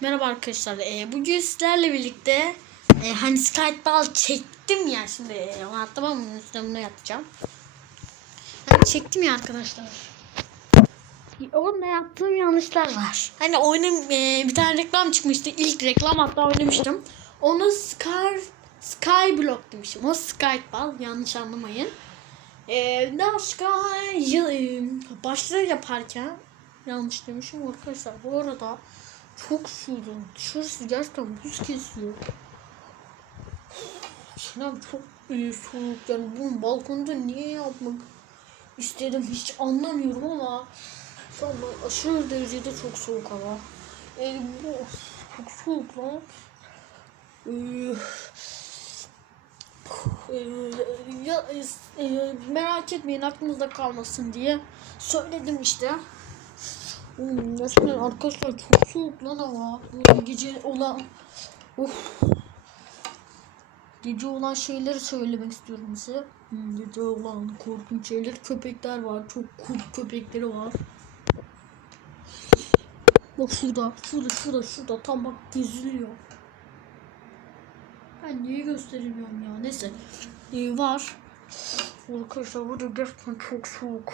Merhaba arkadaşlar. Ee, bugün sizlerle birlikte e, hani Skype'da çektim ya şimdi e, tamam mı? Üstüne yatacağım. Hani çektim ya arkadaşlar. Orada yaptığım yanlışlar var. Hani oyunun e, bir tane reklam çıkmıştı. İlk reklam hatta oynamıştım. Onu Sky Skyblock demişim. O Skype'al yanlış anlamayın. Ee, yıl- e, başlığı yaparken yanlış demişim arkadaşlar. Bu arada çok soğudum. Dışarısı gerçekten buz kesiyor. Şuna çok iyi soğuk. Yani bunu balkonda niye yapmak istedim hiç anlamıyorum ama şu aşırı derecede çok soğuk hava. E, bu çok soğuk lan. Ee, e, ya, e, merak etmeyin aklınızda kalmasın diye söyledim işte. Hmm, Resmen arkadaşlar çok soğuk lan hava. Gece olan of. Gece olan şeyleri söylemek istiyorum size. Hmm, Gece olan korkunç şeyler. Köpekler var. Çok kurt köpekleri var. Bak şurada, şurada, şurada, şurada. Tam bak geziliyor. Ben niye gösteremiyorum ya? Neyse. Ee, var. Arkadaşlar burada gerçekten çok soğuk.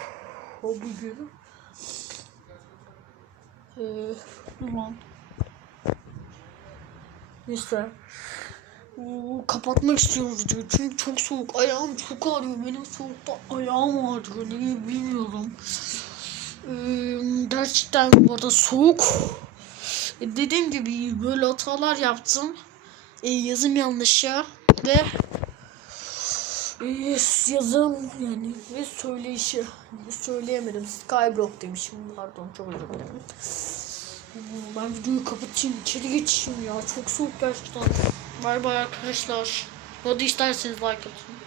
O bugün. Ulan. Neyse. Kapatmak istiyorum videoyu çünkü çok soğuk. Ayağım çok ağrıyor. Benim soğukta ayağım ağrıyor. Niye bilmiyorum. Ee, gerçekten bu arada soğuk. Ee, dediğim gibi böyle hatalar yaptım. Ee, yazım yanlışı ve ee, yazım yani ve söyleyişi söyleyemedim. Skyblock demişim. Pardon çok özür dilerim. Ben videoyu kapatayım. içeri geçeyim ya. Çok soğuk gerçekten. Bay bay arkadaşlar. Hadi isterseniz like atın.